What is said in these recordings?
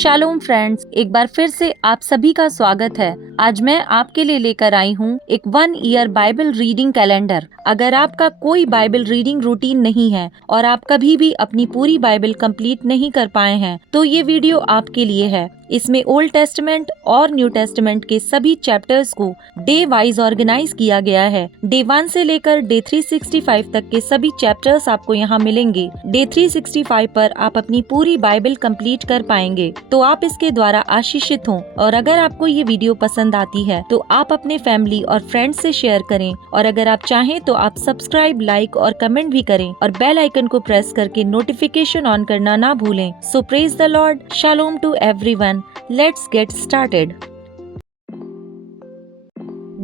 Shalom friends, एक बार फिर से आप सभी का स्वागत है। आज मैं आपके लिए लेकर आई हूँ एक 1 ईयर बाइबल रीडिंग कैलेंडर। अगर आपका कोई बाइबल रीडिंग रूटीन नहीं है और आप कभी भी अपनी पूरी बाइबल कंप्लीट नहीं कर पाए हैं, तो ये वीडियो आपके लिए है। इसमें ओल्ड टेस्टमेंट और न्यू टेस्टमेंट के सभी चैप्टर्स को डे वाइज ऑर्गेनाइज किया गया है। डे 1 से लेकर डे 365 तक के सभी चैप्टर्स आपको यहाँ मिलेंगे। डे 365 पर आप अपनी पूरी बाइबल कंप्लीट कर पाएंगे, तो आप इसके द्वारा आशीषित हों। और अगर आपको ये वीडियो पसंद आती है तो आप अपने फैमिली और फ्रेंड्स से शेयर करें, और अगर आप चाहें तो आप सब्सक्राइब, लाइक और कमेंट भी करें और बेल आइकन को प्रेस करके नोटिफिकेशन ऑन करना ना भूलें। So praise the lord, shalom to everyone. Let's get started.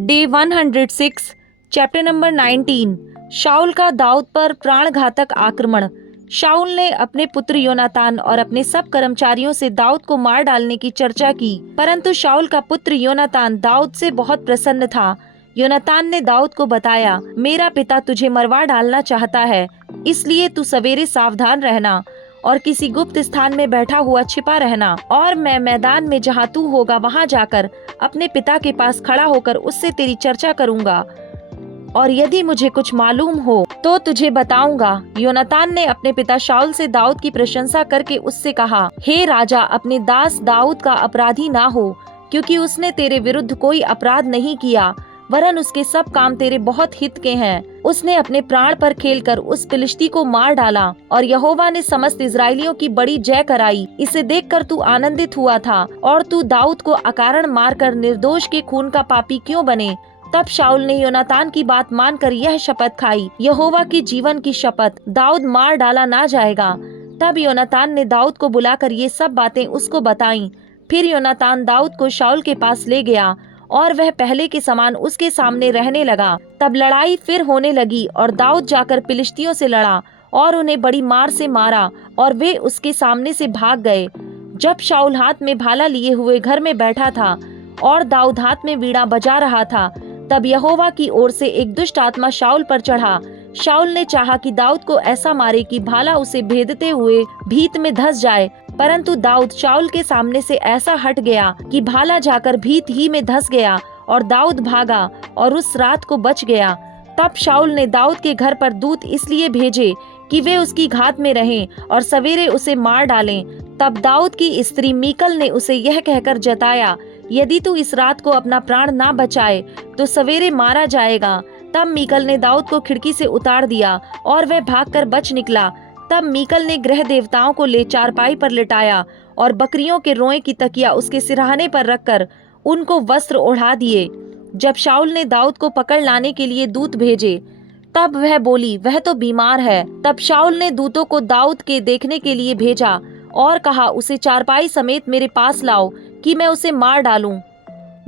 Day 106, chapter number 19। शाऊल का दाऊद पर प्राणघातक आक्रमण। शाऊल ने अपने पुत्र योनातान और अपने सब कर्मचारियों से दाऊद को मार डालने की चर्चा की, परंतु शाऊल का पुत्र योनातान दाऊद से बहुत प्रसन्न था। योनातान ने दाऊद को बताया, मेरा पिता तुझे मरवा डालना चाहता है, इसलिए तू सवेरे सावधान रहना और किसी गुप्त स्थान में बैठा हुआ छिपा रहना, और मैं मैदान में जहाँ तू होगा वहाँ जाकर अपने पिता के पास खड़ा होकर उससे तेरी चर्चा करूँगा, और यदि मुझे कुछ मालूम हो तो तुझे बताऊंगा। योनातान ने अपने पिता शाऊल से दाऊद की प्रशंसा करके उससे कहा, हे राजा, अपने दास दाऊद का अपराधी ना हो, क्योंकि उसने तेरे विरुद्ध कोई अपराध नहीं किया, वरन उसके सब काम तेरे बहुत हित के हैं। उसने अपने प्राण पर खेलकर उस फिलिस्ती को मार डाला, और यहोवा ने समस्त इजरायलियों की बड़ी जय कराई। इसे देखकर तू आनंदित हुआ था, और तू दाऊद को अकारण मारकर निर्दोष के खून का पापी क्यों बने? तब शाऊल ने योनातान की बात मानकर यह शपथ खाई, यहोवा की जीवन की शपथ, दाऊद मार डाला ना जाएगा। तब योनातान ने दाऊद को बुलाकर ये सब बातें उसको बताईं। फिर योनातान दाऊद को शाऊल के पास ले गया, और वह पहले के समान उसके सामने रहने लगा। तब लड़ाई फिर होने लगी, और दाऊद जाकर फिलिस्तियों से लड़ा और उन्हें बड़ी मार से मारा, और वे उसके सामने से भाग गए। जब शाऊल हाथ में भाला लिए हुए घर में बैठा था और दाऊद हाथ में वीणा बजा रहा था, तब यहोवा की ओर से एक दुष्ट आत्मा शाऊल पर चढ़ा। शाऊल ने चाहा कि दाऊद को ऐसा मारे कि भाला उसे भेदते हुए भीत में धंस जाए, परंतु दाऊद शाऊल के सामने से ऐसा हट गया कि भाला जाकर भीत ही में धंस गया, और दाऊद भागा और उस रात को बच गया। तब शाऊल ने दाऊद के घर पर दूत इसलिए भेजे कि वे उसकी घात में रहें और सवेरे उसे मार डालें। तब दाऊद की स्त्री मीकल ने उसे यह कहकर जताया, यदि तू इस रात को अपना प्राण ना बचाए तो सवेरे मारा जाएगा। तब मीकल ने दाऊद को खिड़की से उतार दिया, और वह भागकर बच निकला। तब मीकल ने गृह देवताओं को ले चारपाई पर लिटाया, और बकरियों के रोए की तकिया उसके सिरहाने पर रखकर उनको वस्त्र ओढ़ा दिए। जब शाऊल ने दाऊद को पकड़ लाने के लिए दूत भेजे, तब वह बोली, वह तो बीमार है। तब शाऊल ने दूतों को दाऊद के देखने के लिए भेजा और कहा, उसे चारपाई समेत मेरे पास लाओ कि मैं उसे मार डालूं।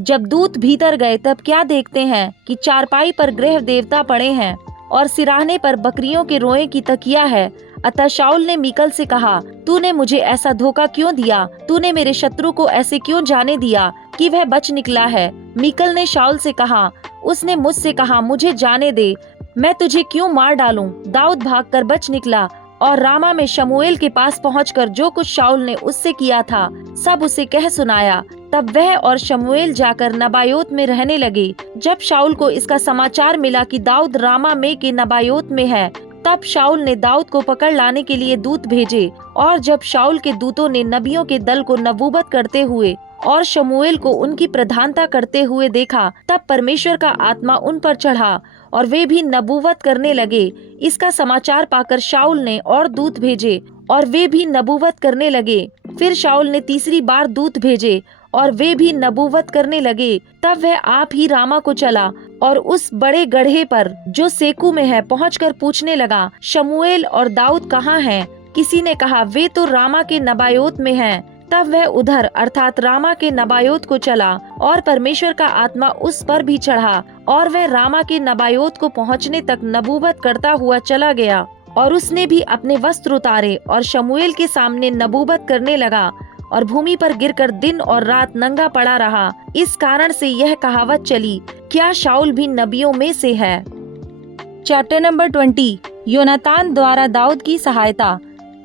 जब दूत भीतर गए, तब क्या देखते हैं कि चारपाई पर गृह देवता पड़े हैं और सिराहने पर बकरियों के रोए की तकिया है। अतः शाऊल ने मीकल से कहा, तूने मुझे ऐसा धोखा क्यों दिया? तूने मेरे शत्रु को ऐसे क्यों जाने दिया कि वह बच निकला है? मीकल ने शाऊल से कहा, उसने मुझसे कहा, मुझे जाने दे, मैं तुझे क्यों मार डालूं? दाऊद भागकर बच निकला और रामा में शमूएल के पास पहुंचकर जो कुछ शाऊल ने उससे किया था सब उसे कह सुनाया। तब वह और शमूएल जाकर नबायोत में रहने लगे। जब शाऊल को इसका समाचार मिला कि दाऊद रामा में के नबायोत में है, तब शाऊल ने दाऊद को पकड़ लाने के लिए दूत भेजे। और जब शाऊल के दूतों ने नबियों के दल को नबूवत करते हुए और शमूएल को उनकी प्रधानता करते हुए देखा, तब परमेश्वर का आत्मा उन पर चढ़ा और वे भी नबूवत करने लगे। इसका समाचार पाकर शाऊल ने और दूत भेजे, और वे भी नबूवत करने लगे। फिर शाऊल ने तीसरी बार दूत भेजे, और वे भी नबूवत करने लगे। तब वह आप ही रामा को चला, और उस बड़े गड्ढे पर जो सेकू में है पहुंचकर पूछने लगा, शमूएल और दाऊद कहाँ हैं? किसी ने कहा, वे तो रामा के नबायोत में हैं। तब वह उधर अर्थात रामा के नबायोत को चला, और परमेश्वर का आत्मा उस पर भी चढ़ा, और वह रामा के नबायोत को पहुंचने तक नबूवत करता हुआ चला गया। और उसने भी अपने वस्त्र उतारे और शमूएल के सामने नबूवत करने लगा, और भूमि पर गिरकर दिन और रात नंगा पड़ा रहा। इस कारण से यह कहावत चली, क्या शाऊल भी नबियों में से है? चैप्टर नंबर 20, योनातान द्वारा दाऊद की सहायता।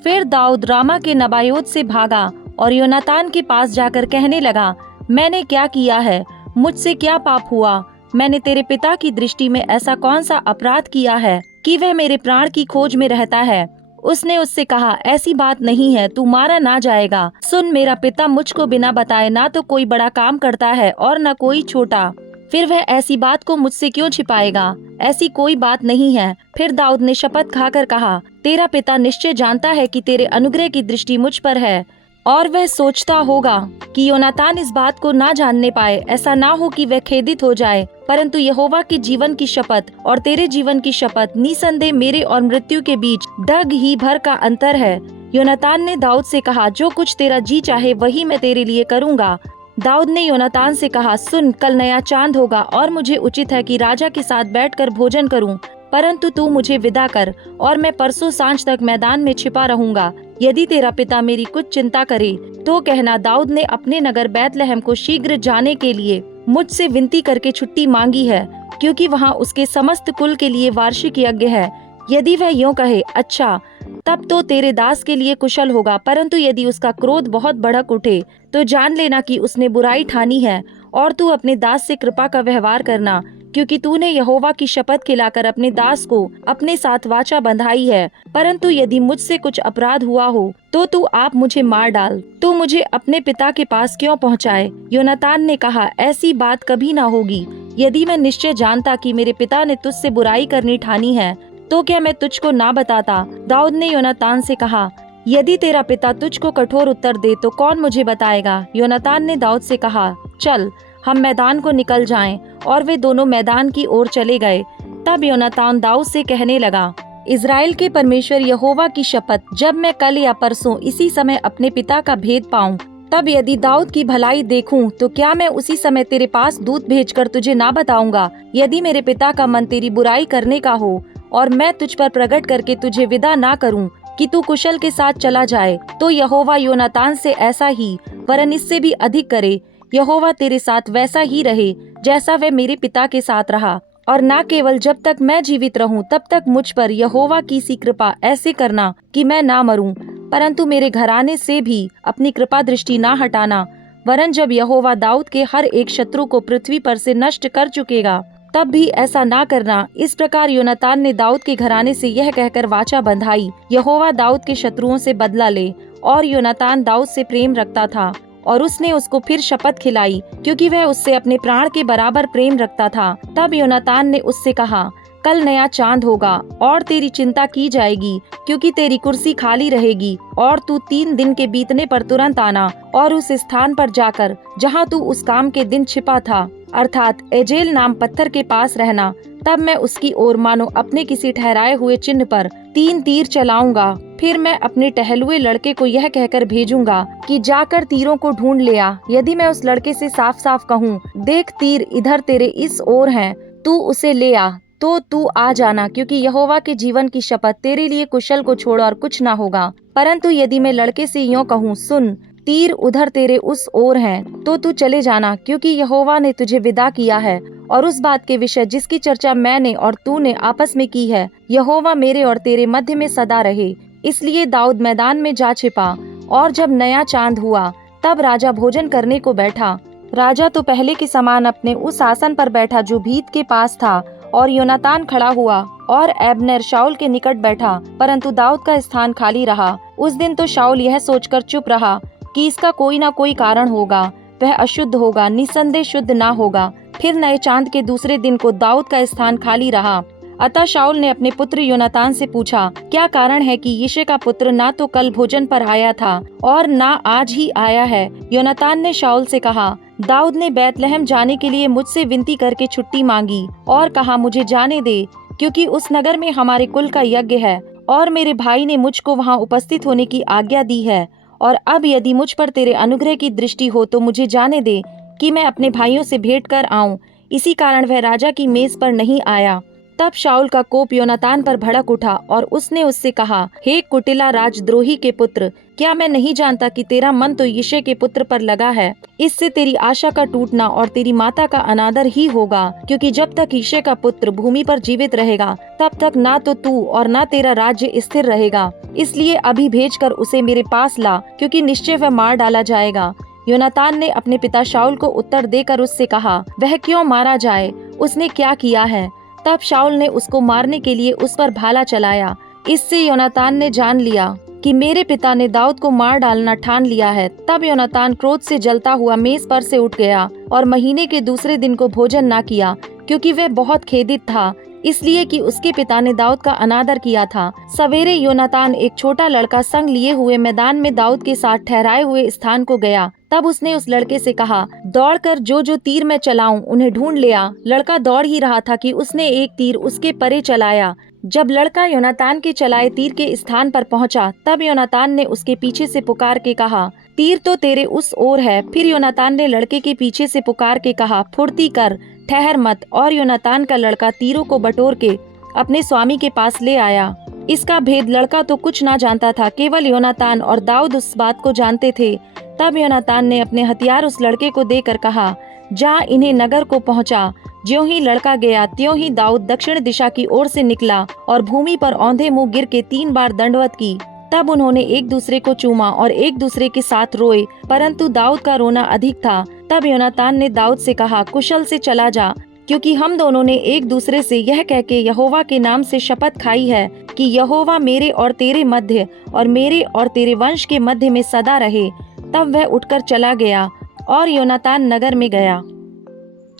फिर दाऊद रामा के नबायोत से भागा और योनातान के पास जाकर कहने लगा, मैंने क्या किया है? मुझसे क्या पाप हुआ? मैंने तेरे पिता की दृष्टि में ऐसा कौन सा अपराध किया है कि वह मेरे प्राण की खोज में रहता है? उसने उससे कहा, ऐसी बात नहीं है, तू मारा ना जाएगा। सुन, मेरा पिता मुझको बिना बताए ना तो कोई बड़ा काम करता है और न कोई छोटा। फिर वह ऐसी बात को मुझसे क्यों छिपाएगा? ऐसी कोई बात नहीं है। फिर दाऊद ने शपथ खाकर कहा, तेरा पिता निश्चय जानता है कि तेरे अनुग्रह की दृष्टि मुझ पर है, और वह सोचता होगा कि योनातान इस बात को ना जानने पाए। ऐसा ना हो कि वह खेदित हो जाए, परंतु यहोवा के जीवन की शपथ और तेरे जीवन की शपथ, निसंदेह मेरे और मृत्यु के बीच डग ही भर का अंतर है। योनातान ने दाऊद से कहा, जो कुछ तेरा जी चाहे वही मैं तेरे लिए करूँगा। दाऊद ने योनातान से कहा, सुन, कल नया चांद होगा और मुझे उचित है कि राजा के साथ बैठकर भोजन करूं, परंतु तू मुझे विदा कर और मैं परसों सांझ तक मैदान में छिपा रहूंगा। यदि तेरा पिता मेरी कुछ चिंता करे तो कहना, दाऊद ने अपने नगर बैतलहम को शीघ्र जाने के लिए मुझसे विनती करके छुट्टी मांगी है, क्योंकि वहाँ उसके समस्त कुल के लिए वार्षिक यज्ञ है। यदि वह यूं कहे, अच्छा, तब तो तेरे दास के लिए कुशल होगा, परंतु यदि उसका क्रोध बहुत भड़क उठे तो जान लेना कि उसने बुराई ठानी है, और तू अपने दास से कृपा का व्यवहार करना, क्योंकि तूने यहोवा की शपथ खिलाकर अपने दास को अपने साथ वाचा बंधाई है। परंतु यदि मुझसे कुछ अपराध हुआ हो तो तू आप मुझे मार डाल। तू मुझे अपने पिता के पास क्यों पहुँचाए? योनातान ने कहा, ऐसी बात कभी ना होगी। यदि मैं निश्चय जानता कि मेरे पिता ने तुझसे बुराई करनी ठानी है तो क्या मैं तुझको ना बताता? दाऊद ने योनातान से कहा, यदि तेरा पिता तुझको कठोर उत्तर दे तो कौन मुझे बताएगा? योनातान ने दाऊद से कहा, चल हम मैदान को निकल जाएं। और वे दोनों मैदान की ओर चले गए। तब योनातान दाऊद से कहने लगा, इज़राइल के परमेश्वर यहोवा की शपथ, जब मैं कल या परसों इसी समय अपने पिता का भेद पाऊं, तब यदि दाऊद की भलाई देखूं तो क्या मैं उसी समय तेरे पास दूत भेजकर तुझे ना बताऊंगा? यदि मेरे पिता का मन तेरी बुराई करने का हो और मैं तुझ पर प्रकट करके तुझे विदा ना करूं कि तू कुशल के साथ चला जाए, तो यहोवा योनातान से ऐसा ही वरन इससे भी अधिक करे। यहोवा तेरे साथ वैसा ही रहे जैसा वह मेरे पिता के साथ रहा, और न केवल जब तक मैं जीवित रहूं तब तक मुझ पर यहोवा की सी कृपा ऐसे करना कि मैं ना मरूं, परंतु मेरे घराने से भी अपनी कृपा दृष्टि ना हटाना। वरन जब यहोवा दाऊद के हर एक शत्रु को पृथ्वी पर से नष्ट कर चुकेगा, तब भी ऐसा ना करना। इस प्रकार योनातान ने दाऊद के घराने से यह कहकर वाचा बंधाई, यहोवा दाऊद के शत्रुओं से बदला ले। और योनातान दाऊद से प्रेम रखता था, और उसने उसको फिर शपथ खिलाई, क्योंकि वह उससे अपने प्राण के बराबर प्रेम रखता था। तब योनातान ने उससे कहा, कल नया चांद होगा और तेरी चिंता की जाएगी, क्योंकि तेरी कुर्सी खाली रहेगी, और तू 3 दिन के बीतने पर तुरंत आना और उस स्थान पर जाकर जहाँ तू उस काम के दिन छिपा था, अर्थात एजेल नाम पत्थर के पास रहना। तब मैं उसकी ओर मानो अपने किसी ठहराए हुए चिन्ह पर 3 तीर चलाऊंगा। फिर मैं अपने टहलुए लड़के को यह कहकर भेजूंगा कि जाकर तीरों को ढूंढ ले आ। यदि मैं उस लड़के से साफ साफ कहूँ, देख तीर इधर तेरे इस ओर हैं, तू उसे ले आ, तो तू आ जाना, क्योंकि यहोवा के जीवन की शपथ, तेरे लिए कुशल को छोड़ और कुछ ना होगा। परंतु यदि मैं लड़के से यूं कहूँ, सुन तीर उधर तेरे उस ओर हैं, तो तू चले जाना, क्योंकि यहोवा ने तुझे विदा किया है। और उस बात के विषय जिसकी चर्चा मैंने और तूने आपस में की है, यहोवा मेरे और तेरे मध्य में सदा रहे। इसलिए दाऊद मैदान में जा छिपा, और जब नया चांद हुआ तब राजा भोजन करने को बैठा। राजा तो पहले के समान अपने उस आसन पर बैठा जो भीत के पास था, और योनातान खड़ा हुआ और एबनेर शाऊल के निकट बैठा, परंतु दाऊद का स्थान खाली रहा। उस दिन तो शाऊल यह सोचकर चुप रहा कि इसका कोई ना कोई कारण होगा, वह अशुद्ध होगा, निसंदेह शुद्ध ना होगा। फिर नए चांद के दूसरे दिन को दाऊद का स्थान खाली रहा। अतः शाऊल ने अपने पुत्र योनातान से पूछा, क्या कारण है कि यिशै का पुत्र ना तो कल भोजन पर आया था और ना आज ही आया है? योनातान ने शाऊल से कहा, दाऊद ने बैतलहम जाने के लिए मुझसे विनती करके छुट्टी मांगी और कहा, मुझे जाने दे, क्योंकि उस नगर में हमारे कुल का यज्ञ है, और मेरे भाई ने मुझको वहाँ उपस्थित होने की आज्ञा दी है। और अब यदि मुझ पर तेरे अनुग्रह की दृष्टि हो तो मुझे जाने दे कि मैं अपने भाइयों से भेंट कर आऊं। इसी कारण वह राजा की मेज पर नहीं आया। तब शाऊल का कोप योनातान पर भड़क उठा और उसने उससे कहा, हे कुटिला राजद्रोही के पुत्र, क्या मैं नहीं जानता कि तेरा मन तो यिशै के पुत्र पर लगा है। इससे तेरी आशा का टूटना और तेरी माता का अनादर ही होगा, क्योंकि जब तक यिशै का पुत्र भूमि पर जीवित रहेगा तब तक ना तो तू और ना तेरा राज्य स्थिर रहेगा। इसलिए अभी भेजकर उसे मेरे पास ला, क्योंकि निश्चय वह मार डाला जाएगा। योनातान ने अपने पिता शाऊल को उत्तर देकर उससे कहा, वह क्यों मारा जाए, उसने क्या किया है। तब शाऊल ने उसको मारने के लिए उस पर भाला चलाया। इससे योनातान ने जान लिया कि मेरे पिता ने दाऊद को मार डालना ठान लिया है। तब योनातान क्रोध से जलता हुआ मेज पर से उठ गया और महीने के दूसरे दिन को भोजन ना किया, क्योंकि वह बहुत खेदित था, इसलिए कि उसके पिता ने दाऊद का अनादर किया था। सवेरे योनातान एक छोटा लड़का संग लिए हुए मैदान में दाऊद के साथ ठहराए हुए स्थान को गया। तब उसने उस लड़के से कहा, दौड़कर जो जो तीर मैं चलाऊं उन्हें ढूंढ ले आ। लड़का दौड़ ही रहा था कि उसने एक तीर उसके परे चलाया। जब लड़का योनातान के चलाए तीर के स्थान पर पहुंचा, तब योनातान ने उसके पीछे से पुकार के कहा, तीर तो तेरे उस ओर है। फिर योनातान ने लड़के के पीछे से पुकार के कहा, फुर्ती कर, ठहर मत। और योनातान का लड़का तीरों को बटोर के अपने स्वामी के पास ले आया। इसका भेद लड़का तो कुछ ना जानता था, केवल योनातान और दाऊद उस बात को जानते थे। तब योनातान ने अपने हथियार उस लड़के को देकर कहा, जा इन्हें नगर को पहुंचा। ज्यों ही लड़का गया त्यों ही दाऊद दक्षिण दिशा की ओर से निकला और भूमि पर औंधे मुंह गिर के 3 बार दंडवत की। तब उन्होंने एक दूसरे को चूमा और एक दूसरे के साथ रोए, परंतु दाऊद का रोना अधिक था। तब योनातान ने दाऊद से कहा, कुशल से चला जा, क्योंकि हम दोनों ने एक दूसरे से यह कह के यहोवा के नाम से शपथ खाई है कि यहोवा मेरे और तेरे मध्य और मेरे और तेरे वंश के मध्य में सदा रहे। तब वह उठकर चला गया और योनातान नगर में गया।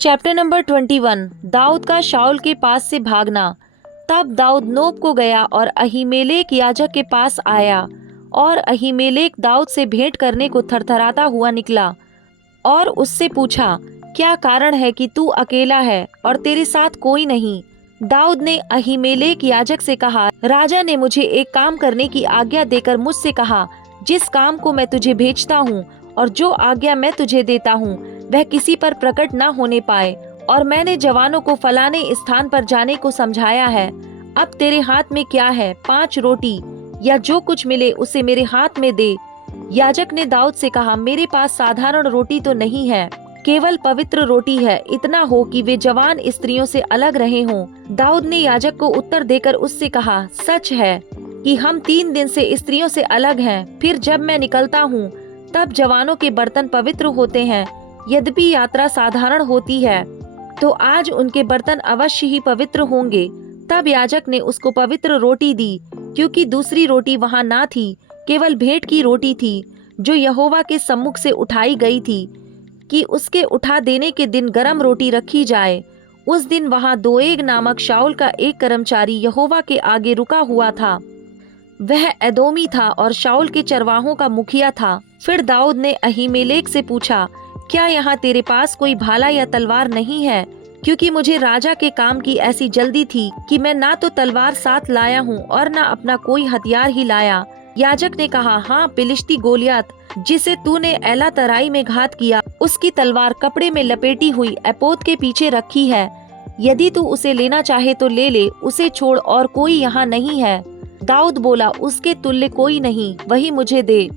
चैप्टर नंबर 21, दाऊद का शाऊल के पास से भागना। तब दाऊद नोब को गया और अहीमेलेक याजक के पास आया, और अहीमेलेक दाऊद से भेंट करने को थरथराता हुआ निकला और उससे पूछा, क्या कारण है कि तू अकेला है और तेरे साथ कोई नहीं। दाऊद ने अहीमेलेक याजक से कहा, राजा ने मुझे एक काम करने की आज्ञा देकर मुझसे कहा, जिस काम को मैं तुझे भेजता हूँ और जो आज्ञा मैं तुझे देता हूँ वह किसी पर प्रकट न होने पाए। और मैंने जवानों को फलाने स्थान पर जाने को समझाया है। अब तेरे हाथ में क्या है, 5 रोटी या जो कुछ मिले उसे मेरे हाथ में दे। याजक ने दाऊद से कहा, मेरे पास साधारण रोटी तो नहीं है, केवल पवित्र रोटी है, इतना हो कि वे जवान स्त्रियों से अलग रहे हों। दाऊद ने याजक को उत्तर देकर उससे कहा, सच है कि हम 3 दिन से स्त्रियों से अलग हैं। फिर जब मैं निकलता हूँ तब जवानों के बर्तन पवित्र होते हैं, यद्यपि यात्रा साधारण होती है तो आज उनके बर्तन अवश्य ही पवित्र होंगे। तब याजक ने उसको पवित्र रोटी दी, क्योंकि दूसरी रोटी वहाँ ना थी, केवल भेंट की रोटी थी जो यहोवा के सम्मुख से उठाई गई थी, कि उसके उठा देने के दिन गरम रोटी रखी जाए। उस दिन वहाँ दोएग नामक शाऊल का एक कर्मचारी यहोवा के आगे रुका हुआ था। वह एदोमी था और शाऊल के चरवाहों का मुखिया था। फिर दाऊद ने अहीमेलेक से पूछा, क्या यहाँ तेरे पास कोई भाला या तलवार नहीं है, क्योंकि मुझे राजा के काम की ऐसी जल्दी थी कि मैं ना तो तलवार साथ लाया हूँ और ना अपना कोई हथियार ही लाया। याजक ने कहा, हाँ, फिलिस्ती गोलियत जिसे तूने एला तराई में घात किया, उसकी तलवार कपड़े में लपेटी हुई एपोद के पीछे रखी है। यदि तू उसे लेना चाहे तो ले ले, उसे छोड़ और कोई यहाँ नहीं है। दाऊद बोला, उसके तुल्य कोई नहीं, वही मुझे दे।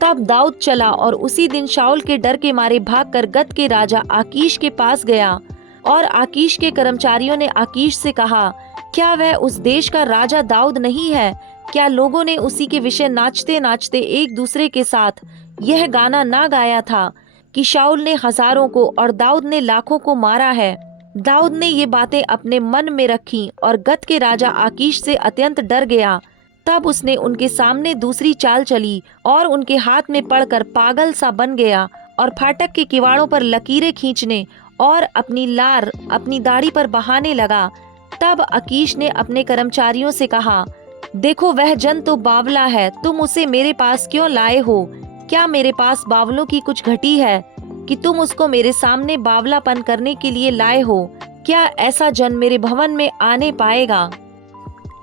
तब दाऊद चला और उसी दिन शाऊल के डर के मारे भागकर गत के राजा आकीश के पास गया। और आकीश के कर्मचारियों ने आकीश से कहा, क्या वह उस देश का राजा दाऊद नहीं है? क्या लोगों ने उसी के विषय नाचते नाचते एक दूसरे के साथ यह गाना ना गाया था कि शाऊल ने हजारों को और दाऊद ने लाखों को मारा है। दाऊद ने ये बातें अपने मन में रखी और गत के राजा आकीश से अत्यंत डर गया। तब उसने उनके सामने दूसरी चाल चली और उनके हाथ में पड़कर पागल सा बन गया और फाटक के किवाड़ों पर लकीरें खींचने और अपनी लार अपनी दाढ़ी पर बहाने लगा। तब आकीश ने अपने कर्मचारियों से कहा, देखो वह जन तो बावला है, तुम उसे मेरे पास क्यों लाए हो? क्या मेरे पास बावलों की कुछ घटी है कि तुम उसको मेरे सामने बावलापन करने के लिए लाए हो? क्या ऐसा जन मेरे भवन में आने पाएगा?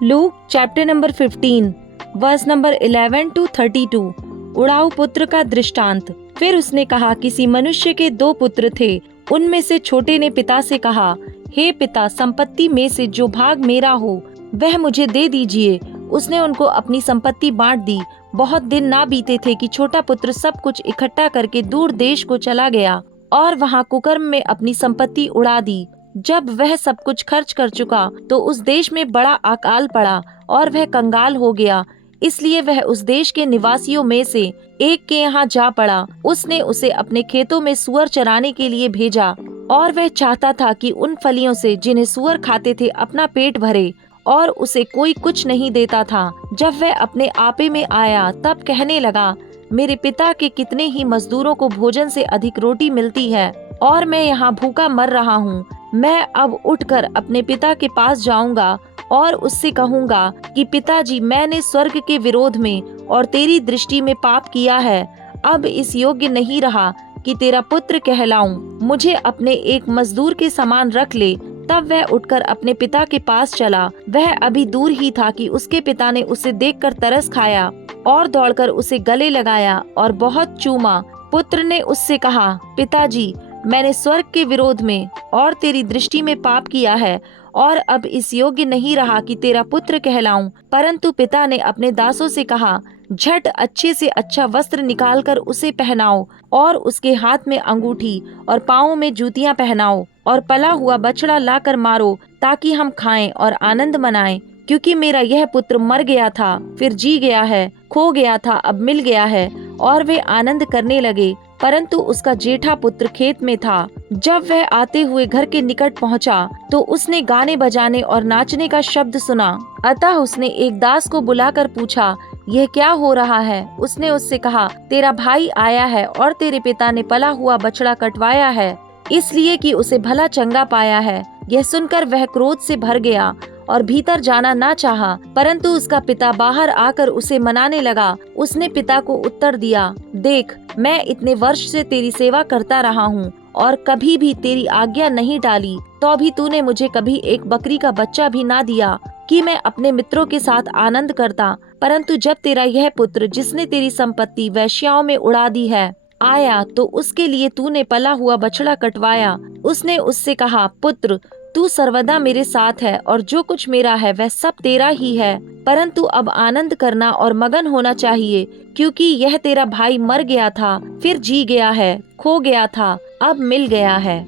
Luke chapter number 15 verse number 11 to 32। उड़ाऊ पुत्र का दृष्टांत। फिर उसने कहा, किसी मनुष्य के 2 पुत्र थे। उनमें से छोटे ने पिता से कहा, हे पिता, संपत्ति में से जो भाग मेरा हो वह मुझे दे दीजिए। उसने उनको अपनी संपत्ति बांट दी। बहुत दिन ना बीते थे कि छोटा पुत्र सब कुछ इकट्ठा करके दूर देश को चला गया और वहाँ कुकर्म में अपनी संपत्ति उड़ा दी। जब वह सब कुछ खर्च कर चुका तो उस देश में बड़ा अकाल पड़ा और वह कंगाल हो गया। इसलिए वह उस देश के निवासियों में से एक के यहाँ जा पड़ा। उसने उसे अपने खेतों में सूअर चराने के लिए भेजा और वह चाहता था कि उन फलियों से जिन्हें सूअर खाते थे अपना पेट भरे, और उसे कोई कुछ नहीं देता था। जब वह अपने आपे में आया तब कहने लगा, मेरे पिता के कितने ही मजदूरों को भोजन से अधिक रोटी मिलती है और मैं यहाँ भूखा मर रहा हूँ। मैं अब उठकर अपने पिता के पास जाऊंगा और उससे कहूंगा कि पिताजी, मैंने स्वर्ग के विरोध में और तेरी दृष्टि में पाप किया है। अब इस योग्य नहीं रहा कि तेरा पुत्र कहलाऊं। मुझे अपने एक मजदूर के समान रख ले। तब वह उठकर अपने पिता के पास चला। वह अभी दूर ही था कि उसके पिता ने उसे देखकर तरस खाया और दौड़कर उसे गले लगाया और बहुत चूमा। पुत्र ने उससे कहा, पिताजी, मैंने स्वर्ग के विरोध में और तेरी दृष्टि में पाप किया है और अब इस योग्य नहीं रहा कि तेरा पुत्र कहलाऊं। परंतु पिता ने अपने दासों से कहा, झट अच्छे से अच्छा वस्त्र निकालकर उसे पहनाओ और उसके हाथ में अंगूठी और पाँवों में जूतियां पहनाओ और पला हुआ बछड़ा लाकर मारो, ताकि हम खाएं और आनंद मनाएं। क्योंकि मेरा यह पुत्र मर गया था, फिर जी गया है, खो गया था, अब मिल गया है। और वे आनंद करने लगे। परंतु उसका जेठा पुत्र खेत में था। जब वह आते हुए घर के निकट पहुंचा तो उसने गाने बजाने और नाचने का शब्द सुना। अतः उसने एक दास को बुलाकर पूछा, यह क्या हो रहा है? उसने उससे कहा, तेरा भाई आया है और तेरे पिता ने पला हुआ बछड़ा कटवाया है, इसलिए कि उसे भला चंगा पाया है। यह सुनकर वह क्रोध से भर गया और भीतर जाना ना चाहा। परंतु उसका पिता बाहर आकर उसे मनाने लगा। उसने पिता को उत्तर दिया, देख, मैं इतने वर्ष से तेरी सेवा करता रहा हूँ और कभी भी तेरी आज्ञा नहीं टाली, तो भी तूने मुझे कभी एक बकरी का बच्चा भी ना दिया कि मैं अपने मित्रों के साथ आनंद करता। परंतु जब तेरा यह पुत्र, जिसने तेरी संपत्ति वेश्याओं में उड़ा दी है, आया तो उसके लिए तूने पला हुआ बछड़ा कटवाया। उसने उससे कहा, पुत्र, तू सर्वदा मेरे साथ है और जो कुछ मेरा है वह सब तेरा ही है। परंतु अब आनंद करना और मगन होना चाहिए, क्योंकि यह तेरा भाई मर गया था, फिर जी गया है, खो गया था, अब मिल गया है।